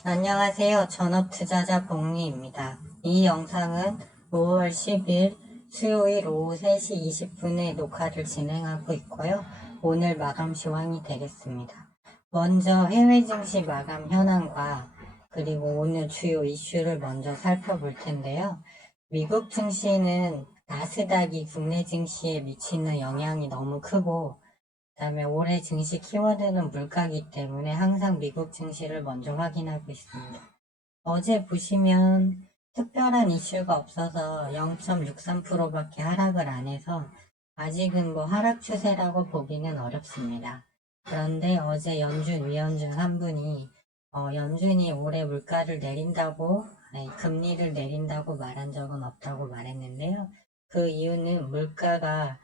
안녕하세요. 전업투자자 복리입니다. 이 영상은 5월 10일 수요일 오후 3시 20분에 녹화를 진행하고 있고요. 오늘 마감 시황이 되겠습니다. 먼저 해외 증시 마감 현황과 그리고 오늘 주요 이슈를 먼저 살펴볼 텐데요. 미국 증시는 나스닥이 국내 증시에 미치는 영향이 너무 크고 그다음에 올해 증시 키워드는 물가이기 때문에 항상 미국 증시를 먼저 확인하고 있습니다. 어제 보시면 특별한 이슈가 없어서 0.63%밖에 하락을 안 해서 아직은 뭐 하락 추세라고 보기는 어렵습니다. 그런데 어제 연준 위원장 한 분이 연준이 올해 물가를 내린다고 금리를 내린다고 말한 적은 없다고 말했는데요. 그 이유는 물가가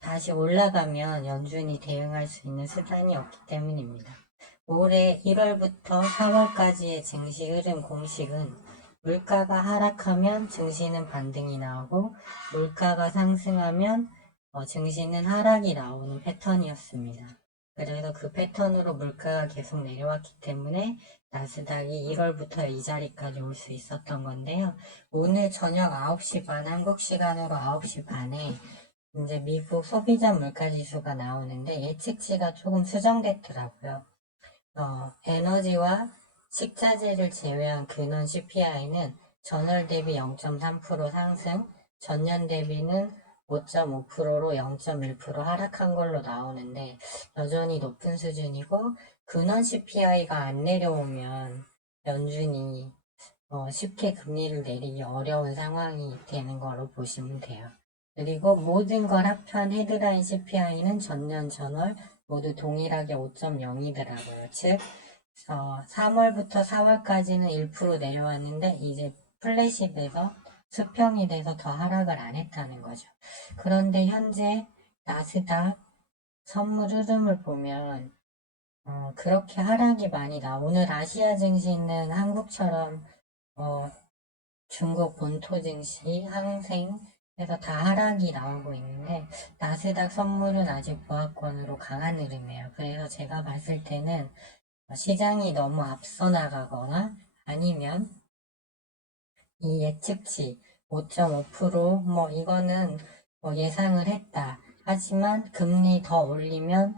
다시 올라가면 연준이 대응할 수 있는 수단이 없기 때문입니다. 올해 1월부터 4월까지의 증시 흐름 공식은 물가가 하락하면 증시는 반등이 나오고 물가가 상승하면 증시는 하락이 나오는 패턴이었습니다. 그래서 그 패턴으로 물가가 계속 내려왔기 때문에 나스닥이 1월부터 이 자리까지 올 수 있었던 건데요. 오늘 저녁 9시 반, 한국 시간으로 9시 반에 이제 미국 소비자 물가 지수가 나오는데 예측치가 조금 수정됐더라고요. 에너지와 식자재를 제외한 근원 CPI는 전월 대비 0.3% 상승, 전년 대비는 5.5%로 0.1% 하락한 걸로 나오는데 여전히 높은 수준이고 근원 CPI가 안 내려오면 연준이 쉽게 금리를 내리기 어려운 상황이 되는 거로 보시면 돼요. 그리고 모든 걸 합한 헤드라인 CPI는 전년 전월 모두 동일하게 5.0이더라고요. 즉 3월부터 4월까지는 1% 내려왔는데 이제 플랫이 돼서 수평이 돼서 더 하락을 안 했다는 거죠. 그런데 현재 나스닥 선물 흐름을 보면 그렇게 하락이 많이 오늘 아시아 증시는 한국처럼 중국 본토 증시, 항생 해서 다 하락이 나오고 있는데 나스닥 선물은 아직 보합권으로 강한 흐름이에요. 그래서 제가 봤을 때는 시장이 너무 앞서 나가거나 아니면 이 예측치 5.5% 이거는 예상을 했다. 하지만 금리 더 올리면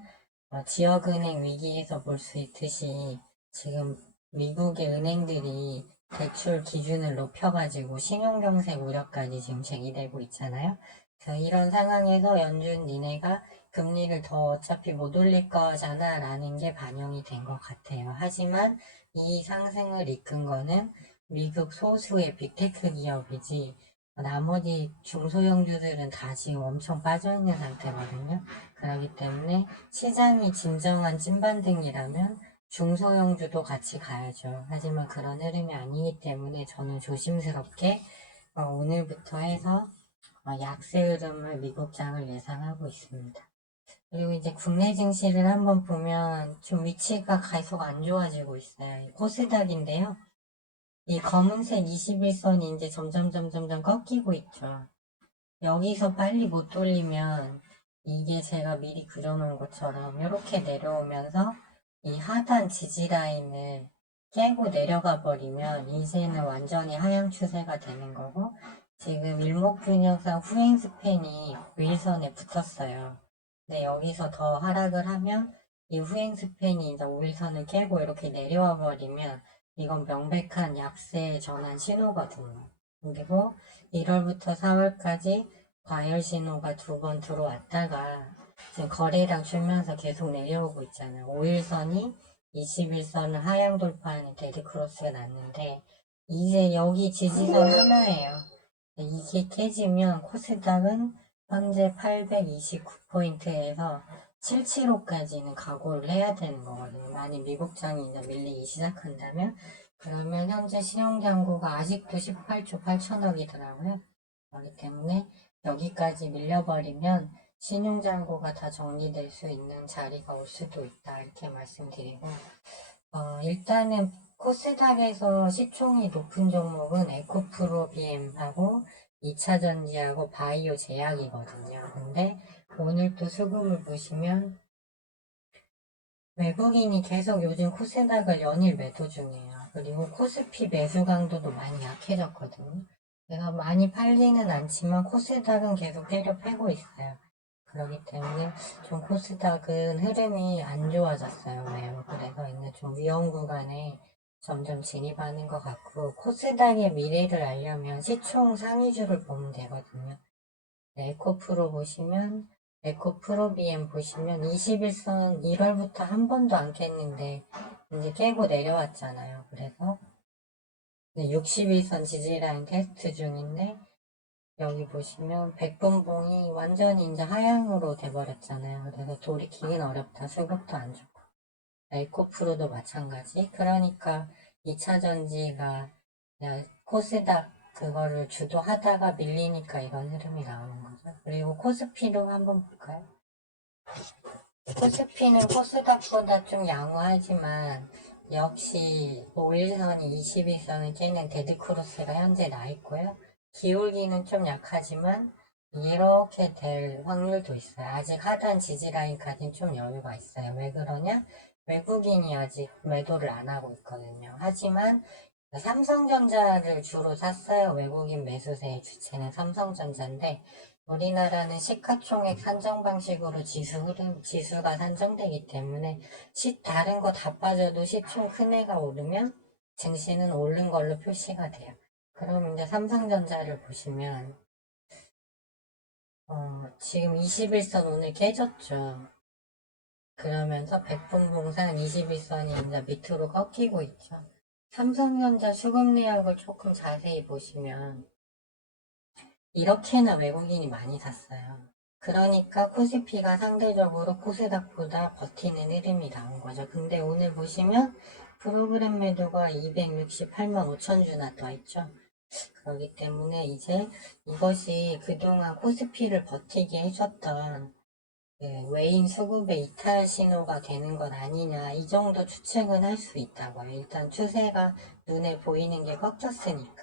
지역은행 위기에서 볼 수 있듯이 지금 미국의 은행들이 대출 기준을 높여가지고 신용경색 우려까지 지금 제기되고 있잖아요. 그래서 이런 상황에서 연준 니네가 금리를 더 어차피 못 올릴 거잖아 라는 게 반영이 된 것 같아요. 하지만 이 상승을 이끈 거는 미국 소수의 빅테크 기업이지 나머지 중소형주들은 다 지금 엄청 빠져있는 상태거든요. 그렇기 때문에 시장이 진정한 찐반등이라면 중소형주도 같이 가야죠. 하지만 그런 흐름이 아니기 때문에 저는 조심스럽게 오늘부터 해서 약세 흐름을 미국장을 예상하고 있습니다. 그리고 이제 국내 증시를 한번 보면 좀 위치가 계속 안 좋아지고 있어요. 코스닥인데요. 이 검은색 21선이 이제 점점 꺾이고 있죠. 여기서 빨리 못 돌리면 이게 제가 미리 그려놓은 것처럼 이렇게 내려오면서 이 하단 지지 라인을 깨고 내려가 버리면 이제는 완전히 하향 추세가 되는 거고 지금 일목균형상 후행 스팬이 윌선에 붙었어요. 근데 여기서 더 하락을 하면 이 후행 스팬이 이제 5일선을 깨고 이렇게 내려와 버리면 이건 명백한 약세 전환 신호거든요. 그리고 1월부터 4월까지 과열 신호가 2번 들어왔다가 지금 거래량 줄면서 계속 내려오고 있잖아요. 5일선이 21선을 하향 돌파하는 데드크로스가 났는데 이제 여기 지지선 하나예요. 이게 깨지면 코스닥은 현재 829포인트에서 775까지는 각오를 해야 되는 거거든요. 만약 미국장이 이제 밀리기 시작한다면 그러면 현재 신용잔고가 아직도 18조 8천억이더라고요. 그렇기 때문에 여기까지 밀려버리면 신용잔고가 다 정리될 수 있는 자리가 올 수도 있다 이렇게 말씀드리고 일단은 코스닥에서 시총이 높은 종목은 에코프로 BM하고 2차전지하고 바이오 제약이거든요. 근데 오늘 또 수급을 보시면 외국인이 계속 요즘 코스닥을 연일 매도 중이에요. 그리고 코스피 매수 강도도 많이 약해졌거든요. 그래서 많이 팔리는 않지만 코스닥은 계속 때려 패고 있어요. 그렇기 때문에 좀 코스닥은 흐름이 안 좋아졌어요. 왜요? 그래서 이제 좀 위험 구간에 점점 진입하는 것 같고, 코스닥의 미래를 알려면 시총 상위주를 보면 되거든요. 네, 에코프로 보시면, 에코프로비엠 보시면 21선 1월부터 한 번도 안 깼는데 이제 깨고 내려왔잖아요. 그래서 61선 지지라인 테스트 중인데, 여기 보시면 백분봉이 완전히 이제 하향으로 돼버렸잖아요. 그래서 돌이키긴 어렵다. 수급도 안 좋고. 에코프로도 마찬가지. 그러니까 2차전지가 코스닥 그거를 주도하다가 밀리니까 이런 흐름이 나오는 거죠. 그리고 코스피도 한번 볼까요? 코스피는 코스닥보다 좀 양호하지만 역시 5일선이 21선을 깨는 데드크로스가 현재 나 있고요. 기울기는 좀 약하지만 이렇게 될 확률도 있어요. 아직 하단 지지라인까지는 좀 여유가 있어요. 왜 그러냐? 외국인이 아직 매도를 안 하고 있거든요. 하지만 삼성전자를 주로 샀어요. 외국인 매수세의 주체는 삼성전자인데, 우리나라는 시가총액 산정 방식으로 지수가 산정되기 때문에 다른 거 다 빠져도 시총 큰 애가 오르면 증시는 오른 걸로 표시가 돼요. 그럼 이제 삼성전자를 보시면 지금 21선 오늘 깨졌죠. 그러면서 백분봉상 21선이 이제 밑으로 꺾이고 있죠. 삼성전자 수급 내역을 조금 자세히 보시면 이렇게나 외국인이 많이 샀어요. 그러니까 코스피가 상대적으로 코스닥보다 버티는 흐름이 나온 거죠. 근데 오늘 보시면 프로그램 매도가 268만 5천 주나 떠 있죠. 그렇기 때문에 이제 이것이 그동안 코스피를 버티게 해줬던 외인 수급의 이탈 신호가 되는 건 아니냐, 이 정도 추측은 할 수 있다고요. 일단 추세가 눈에 보이는 게 꺾였으니까.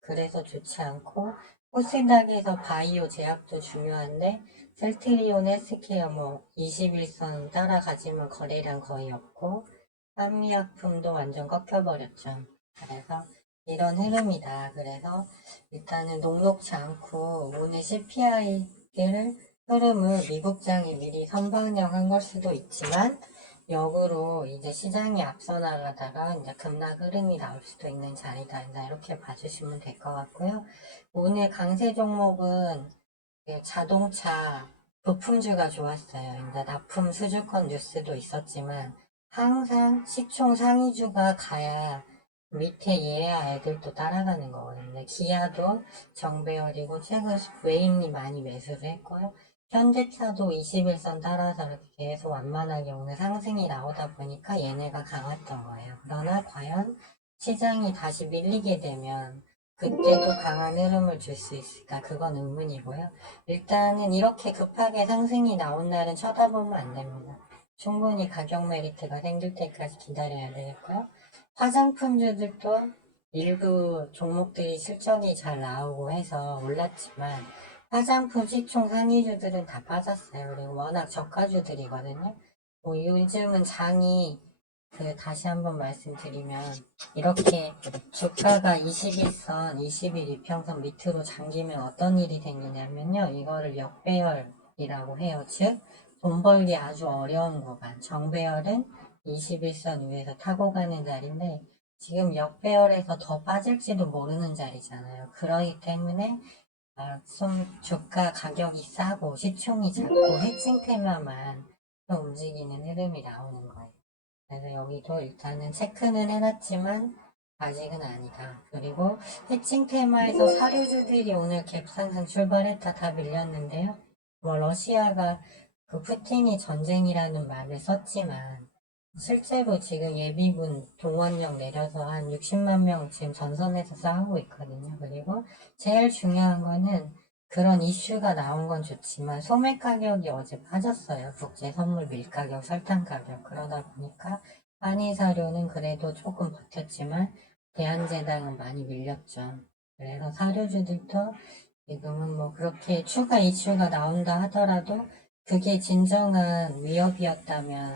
그래서 좋지 않고, 코스닥에서 바이오 제약도 중요한데 셀트리온 헬스케어 21선 따라가지만 거래량 거의 없고, 한미약품도 완전 꺾여버렸죠. 그래서 이런 흐름이다. 그래서 일단은 녹록지 않고 오늘 CPI를 흐름을 미국장이 미리 선반영한 걸 수도 있지만, 역으로 이제 시장이 앞서 나가다가 이제 급락 흐름이 나올 수도 있는 자리다. 이렇게 봐주시면 될 것 같고요. 오늘 강세 종목은 자동차 부품주가 좋았어요. 이제 납품 수주권 뉴스도 있었지만 항상 시총 상위주가 가야 밑에 얘야 애들도 따라가는 거거든요. 기아도 정배열이고 최근 외인이 많이 매수를 했고요. 현대차도 21선 따라서 이렇게 계속 완만하게 오늘 상승이 나오다 보니까 얘네가 강했던 거예요. 그러나 과연 시장이 다시 밀리게 되면 그때도 강한 흐름을 줄 수 있을까? 그건 의문이고요. 일단은 이렇게 급하게 상승이 나온 날은 쳐다보면 안 됩니다. 충분히 가격 메리트가 생길 때까지 기다려야 되겠고요. 화장품주들도 일부 종목들이 실적이 잘 나오고 해서 올랐지만 화장품 시총 상위주들은 다 빠졌어요. 그리고 워낙 저가주들이거든요. 요즘은 장이 다시 한번 말씀드리면 이렇게 주가가 21선, 21 이평선 밑으로 잠기면 어떤 일이 생기냐면요. 이거를 역배열이라고 해요. 즉 돈 벌기 아주 어려운 구간. 정배열은 21선 위에서 타고 가는 자리인데 지금 역배열에서 더 빠질지도 모르는 자리잖아요. 그러기 때문에 좀 주가 가격이 싸고 시총이 작고 해칭 테마만 움직이는 흐름이 나오는 거예요. 그래서 여기도 일단은 체크는 해놨지만 아직은 아니다. 그리고 해칭 테마에서 사료주들이 오늘 갭상승 출발했다 다 밀렸는데요. 러시아가 푸틴이 전쟁이라는 말을 썼지만 실제로 지금 예비군 동원령 내려서 한 60만 명 지금 전선에서 싸우고 있거든요. 그리고 제일 중요한 거는 그런 이슈가 나온 건 좋지만 소매 가격이 어제 빠졌어요. 국제 선물 밀가격, 설탕 가격. 그러다 보니까 한의사료는 그래도 조금 버텼지만 대한제당은 많이 밀렸죠. 그래서 사료주들도 지금은 그렇게 추가 이슈가 나온다 하더라도 그게 진정한 위협이었다면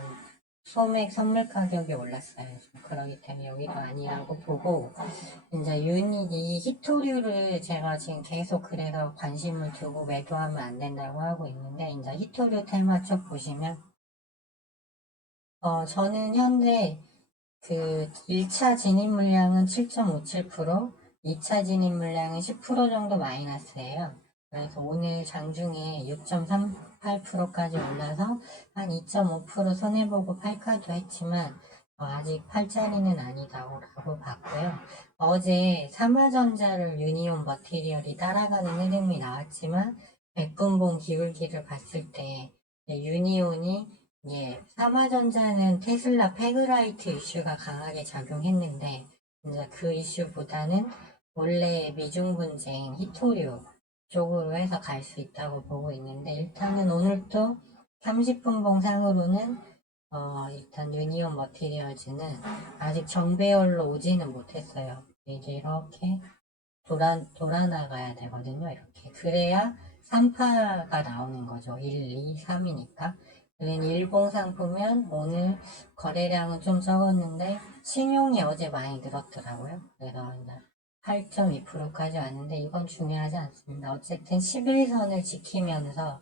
소맥 선물 가격이 올랐어요. 그러기 때문에 여기도 아니라고 보고, 이제 이 히토류를 제가 지금 계속 그래서 관심을 두고 매도하면 안 된다고 하고 있는데, 이제 히토류 테마 쪽 보시면, 저는 현재 그 1차 진입 물량은 7.57%, 2차 진입 물량은 10% 정도 마이너스예요. 그래서 오늘 장중에 6.38%까지 올라서 한 2.5% 손해보고 팔카도 했지만 아직 팔자리는 아니다고 봤고요. 어제 삼화전자를 유니온 머티리얼이 따라가는 흐름이 나왔지만 100분봉 기울기를 봤을 때 유니온이 삼화전자는 테슬라 패그라이트 이슈가 강하게 작용했는데, 이제 그 이슈보다는 원래 미중 분쟁 히토류 쪽으로 해서 갈 수 있다고 보고 있는데, 일단은 오늘 또 30분 봉상으로는, 일단 유니온 머티리얼즈는 아직 정배열로 오지는 못했어요. 이제 이렇게 돌아 나가야 되거든요. 이렇게. 그래야 3파가 나오는 거죠. 1, 2, 3이니까. 그러니 일봉상 보면 오늘 거래량은 좀 적었는데 신용이 어제 많이 늘었더라고요. 그래서 8.2%까지 왔는데 이건 중요하지 않습니다. 어쨌든 11선을 지키면서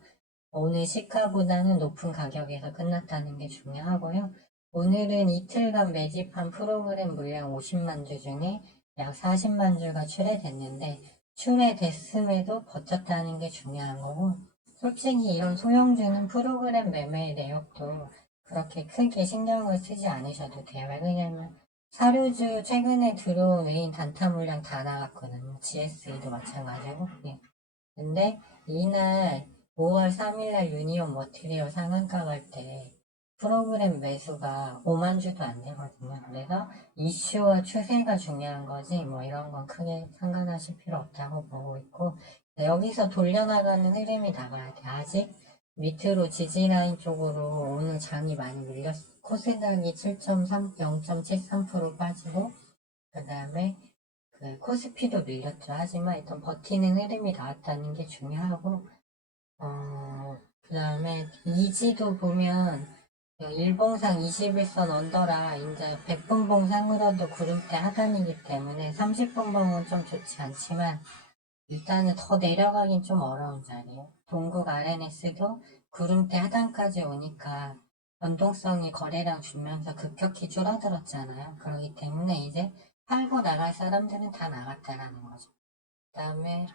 오늘 시가보다는 높은 가격에서 끝났다는 게 중요하고요. 오늘은 이틀간 매집한 프로그램 물량 50만 주 중에 약 40만 주가 출회됐는데 출회됐음에도 버텼다는 게 중요한 거고 솔직히 이런 소형주는 프로그램 매매 내역도 그렇게 크게 신경을 쓰지 않으셔도 돼요. 왜냐면 사료주 최근에 들어온 외인 단타 물량 다 나갔거든요. GSE도 마찬가지고. 예. 근데 이날 5월 3일날 유니온 머티리얼 상한가 갈 때 프로그램 매수가 5만 주도 안 되거든요. 그래서 이슈와 추세가 중요한 거지 뭐 이런 건 크게 상관하실 필요 없다고 보고 있고 여기서 돌려나가는 흐름이 나가야 돼. 아직 밑으로 지지라인 쪽으로 오늘 장이 많이 밀렸어. 코스닥이 7.3, 0.73% 빠지고 그 다음에 그 코스피도 밀렸죠. 하지만 일단 버티는 흐름이 나왔다는 게 중요하고 그 다음에 이지도 보면 일봉상 21선 언더라 이제 100분봉상으로도 구름대 하단이기 때문에 30분봉은 좀 좋지 않지만 일단은 더 내려가긴 좀 어려운 자리예요. 동국 RNS도 구름대 하단까지 오니까 변동성이 거래량 주면서 급격히 줄어들었잖아요. 그렇기 때문에 이제 팔고 나갈 사람들은 다 나갔다라는 거죠. 그 다음에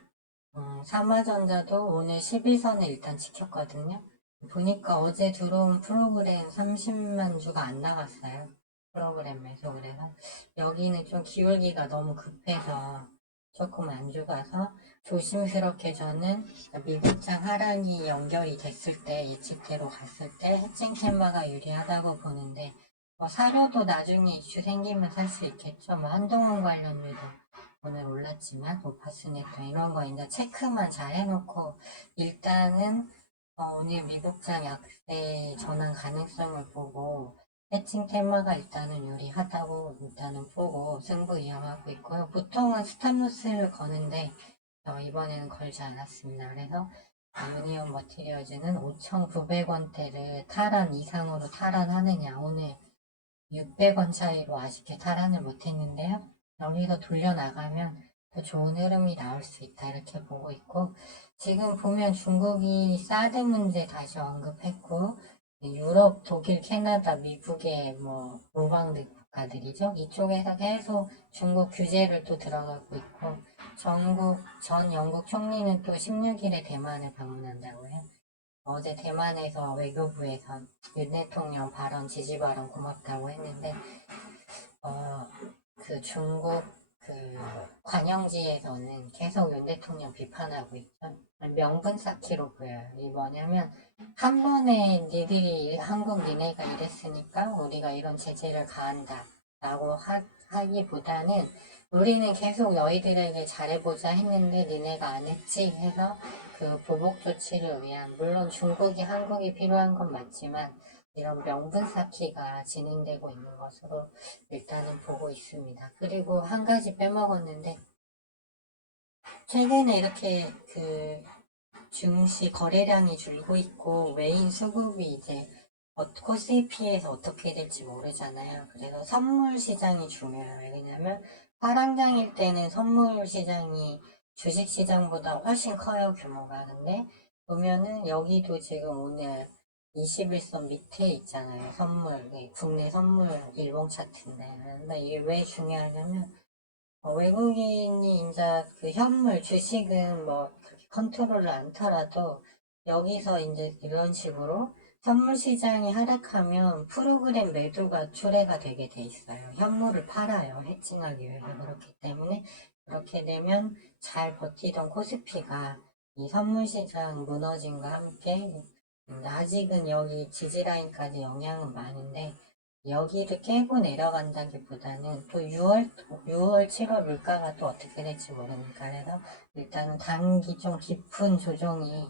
삼화전자도 오늘 11선을 일단 지켰거든요. 보니까 어제 들어온 프로그램 30만 주가 안 나갔어요. 프로그램 매수 그래서 여기는 좀 기울기가 너무 급해서 조금 안 죽어서 조심스럽게 저는 미국장 하락이 연결이 됐을 때 예측대로 갔을 때 해칭 테마가 유리하다고 보는데 사료도 나중에 이슈 생기면 살 수 있겠죠. 뭐 한동안 관련주도 오늘 올랐지만 오파스네트 이런 거 이제 체크만 잘 해놓고 일단은 오늘 미국장 약세 전환 가능성을 보고 해칭 테마가 일단은 유리하다고 일단은 보고 승부 이어가고 있고요. 보통은 스탑로스를 거는데 이번에는 걸지 않았습니다. 그래서 유니온 머티리얼즈는 5,900원대를 탈환 이상으로 탈환하느냐 오늘 600원 차이로 아쉽게 탈환을 못했는데요. 여기서 돌려나가면 더 좋은 흐름이 나올 수 있다 이렇게 보고 있고 지금 보면 중국이 사드 문제 다시 언급했고 유럽, 독일, 캐나다, 미국의 뭐 모방국 국가들이죠. 이쪽에서 계속 중국 규제를 또 들어가고 있고 전 영국 총리는 또 16일에 대만을 방문한다고 해요. 어제 대만에서 외교부에서 윤 대통령 발언, 지지 발언 고맙다고 했는데, 그 중국 그 관영지에서는 계속 윤 대통령 비판하고 있죠. 명분 쌓기로 보여요. 이 뭐냐면, 한 번에 니들이 한국 니네가 이랬으니까 우리가 이런 제재를 가한다. 라고 하기보다는 우리는 계속 너희들에게 잘해보자 했는데 니네가 안 했지 해서 그 보복 조치를 위한 물론 중국이 한국이 필요한 건 맞지만 이런 명분 쌓기가 진행되고 있는 것으로 일단은 보고 있습니다. 그리고 한 가지 빼먹었는데 최근에 이렇게 그 증시 거래량이 줄고 있고 외인 수급이 이제 코스피에서 어떻게 될지 모르잖아요. 그래서 선물 시장이 중요해요. 왜냐면 파랑장일 때는 선물 시장이 주식 시장보다 훨씬 커요, 규모가. 근데 보면은 여기도 지금 오늘 21선 밑에 있잖아요. 선물, 국내 선물 일봉 차트인데. 근데 이게 왜 중요하냐면 외국인이 이제 그 현물 주식은 뭐 그렇게 컨트롤을 않더라도 여기서 이제 이런 식으로 선물 시장이 하락하면 프로그램 매도가 초래가 되게 돼 있어요. 현물을 팔아요. 해칭하기 위해서. 그렇기 때문에 그렇게 되면 잘 버티던 코스피가 이 선물 시장 무너짐과 함께 아직은 여기 지지라인까지 영향은 많은데 여기를 깨고 내려간다기보다는 또 6월, 7월 물가가 또 어떻게 될지 모르니까 그래서 일단은 단기 좀 깊은 조정이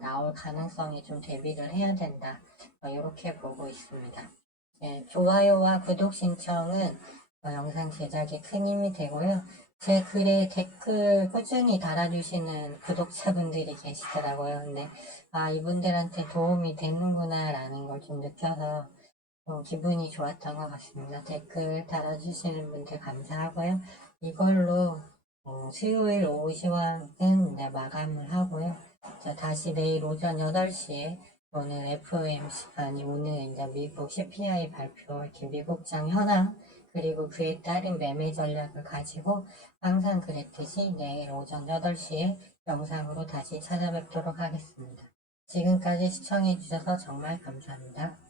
나올 가능성이 좀 대비를 해야 된다. 이렇게 보고 있습니다. 네, 좋아요와 구독 신청은 영상 제작에 큰 힘이 되고요. 제 글에 댓글 꾸준히 달아주시는 구독자분들이 계시더라고요. 근데 이분들한테 도움이 되는구나 라는 걸 좀 느껴서 기분이 좋았던 것 같습니다. 댓글 달아주시는 분들 감사하고요. 이걸로 수요일 오후 시황은 마감을 하고요. 자, 다시 내일 오전 8시에 오늘 FOMC, 오늘 이제 미국 CPI 발표, 이렇게 미국장 현황, 그리고 그에 따른 매매 전략을 가지고 항상 그랬듯이 내일 오전 8시에 영상으로 다시 찾아뵙도록 하겠습니다. 지금까지 시청해주셔서 정말 감사합니다.